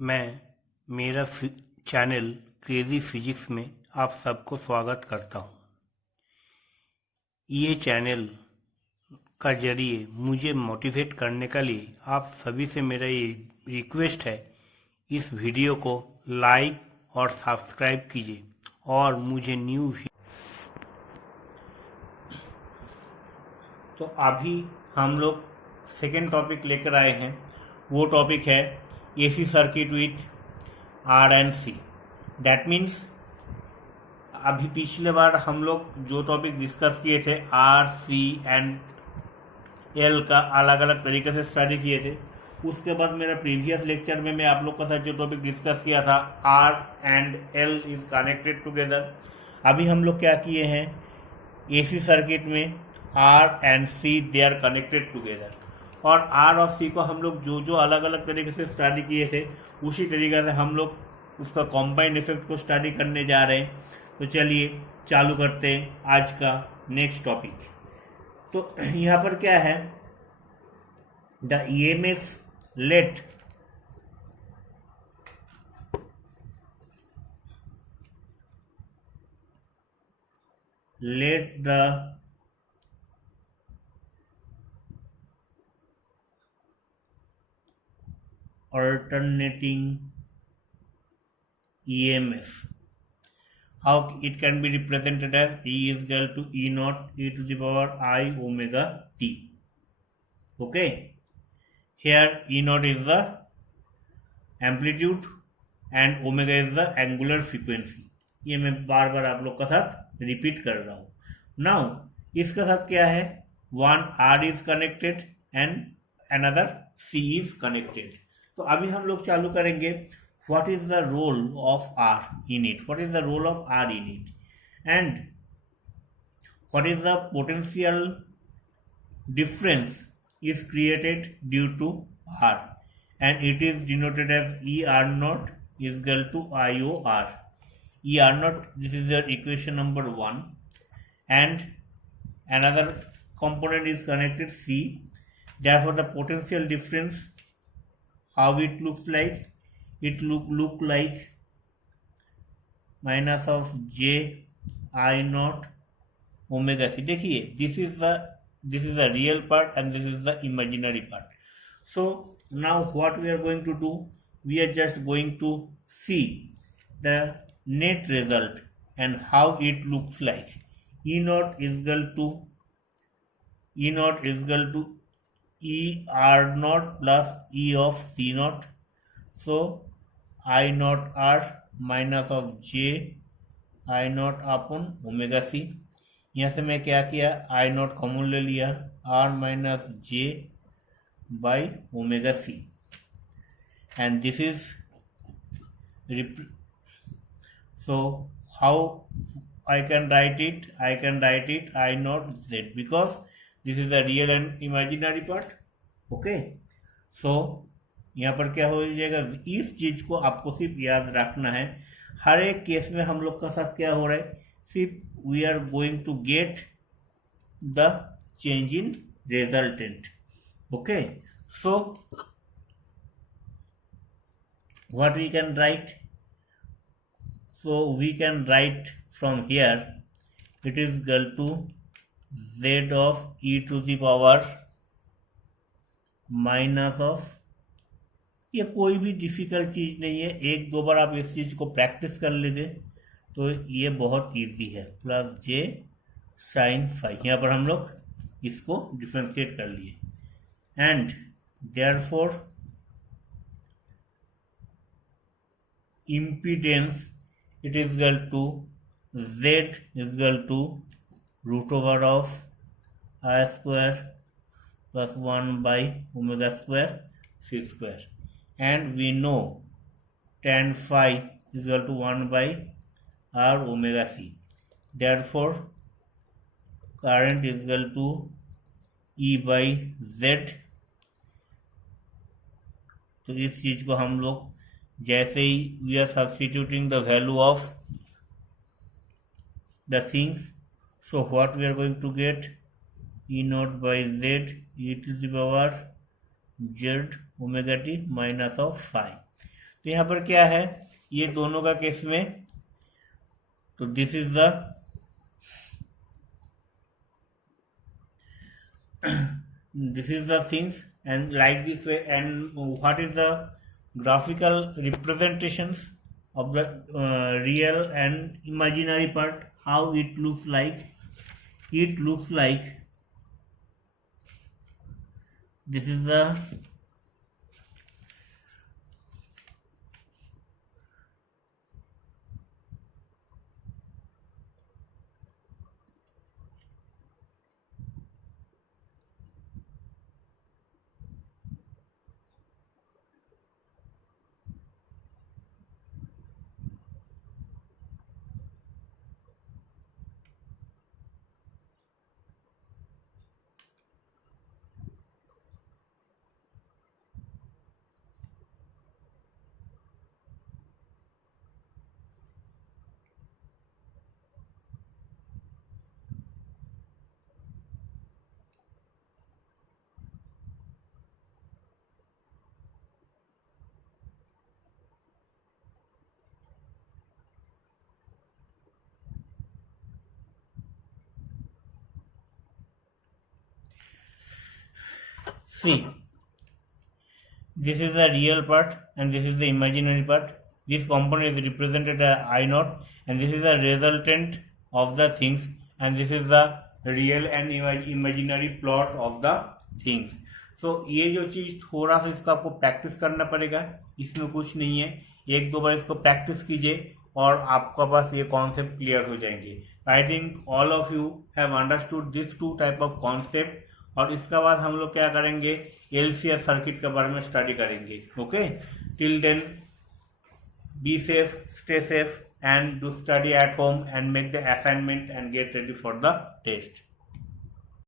मैं मेरा channel crazy physics में आप सबको स्वागत करता हूँ। ये चैनल का जरिए मुझे मोटिवेट करने के लिए आप सभी से मेरा ये रिक्वेस्ट है, इस वीडियो को लाइक और सब्सक्राइब कीजिए और मुझे तो अभी हम लोग सेकेंड टॉपिक लेकर आए हैं। वो टॉपिक है AC circuit with R and C. That means अभी पिछले बार हम लोग जो टॉपिक डिस्कस किए थे आर सी एंड एल का अलग अलग तरीके से स्टडी किए थे। उसके बाद मेरा प्रीवियस लेक्चर में मैं आप लोग के साथ जो टॉपिक डिस्कस किया था R and L is connected together. अभी हम लोग क्या किए हैं, एसी सर्किट में R and C they are connected together, और आर और सी को हम लोग जो जो अलग अलग तरीके से स्टडी किए थे उसी तरीके से हम लोग उसका कॉम्बाइंड इफेक्ट को स्टडी करने जा रहे हैं। तो चलिए चालू करते हैं आज का नेक्स्ट टॉपिक। तो यहाँ पर क्या है, the EMF let the alternating EMF. How it can be represented as E is equal to E naught e to the power I omega t. Okay, here E naught is the amplitude and omega is the angular frequency. ये मैं बार बार आप लोग का साथ रिपीट कर रहा हूँ। नाउ इसका साथ क्या है, one R is connected and another C is connected. तो अभी हम लोग चालू करेंगे what is the role of R in it, what is the role of R in it, and what is the potential difference is created due to R, and it is denoted as ER naught is equal to IOR. ER naught, this is your equation number 1, and another component is connected C. Therefore the potential difference, how it looks like, it look like minus of J I naught omega C. देखिए, this is the real part and this is the imaginary part. So now what we are going to do, we are just going to see the net result and how it looks like. E naught is equal to E R naught plus E of C naught. So I naught R minus of J I naught upon omega C. यहाँ से मैं क्या किया, I naught common ले लिया, R minus J by omega C, and this is so how I can write it, I naught Z, because this is the real and imaginary part. Okay, so यहाँ पर क्या हो जाएगा, इस चीज को आपको सिर्फ याद रखना है। हर एक केस में हम लोग का साथ क्या हो रहा है, सिर्फ we are going to get the change in resultant. Okay, so what we can write, so we can write from here, it is equal to Z of e to the power minus of, ये कोई भी डिफिकल्ट चीज नहीं है, एक दो बार आप इस चीज को प्रैक्टिस कर लेंगे तो ये बहुत इजी है, प्लस जे साइन फाइव। यहाँ पर हम लोग इसको डिफ्रेंशिएट कर लिए, and therefore impedance it is equal to Z is equal to root over of I square plus 1 by omega square c square, and we know tan phi is equal to 1 by r omega c. Therefore current is equal to E by Z. तो इस चीज को हम लोग जैसे ही we are substituting the value of the things, so what we are going to get, E naught by Z e to the power Z omega t minus of phi. तो यहाँ पर क्या है, ये दोनों का केस में, तो this is the things, and like this way, and what is the graphical representations of the real and imaginary part, how it looks like. It looks like this is the see, this is the real part and this is the imaginary part. This component is represented as I naught, and this is the resultant of the things, and this is the real and imaginary plot of the things. So ये जो चीज थोड़ा सा इसका आपको प्रैक्टिस करना पड़ेगा, इसमें कुछ नहीं है, एक दो बार इसको प्रैक्टिस कीजिए और आपका पास ये कॉन्सेप्ट क्लियर हो जाएंगे. I think all of you have understood this two type of concept. और इसके बाद हम लोग क्या करेंगे, एलसीएस सर्किट के बारे में स्टडी करेंगे. Okay, till then be safe, stay safe, and do study at home and make the assignment and get ready for the test.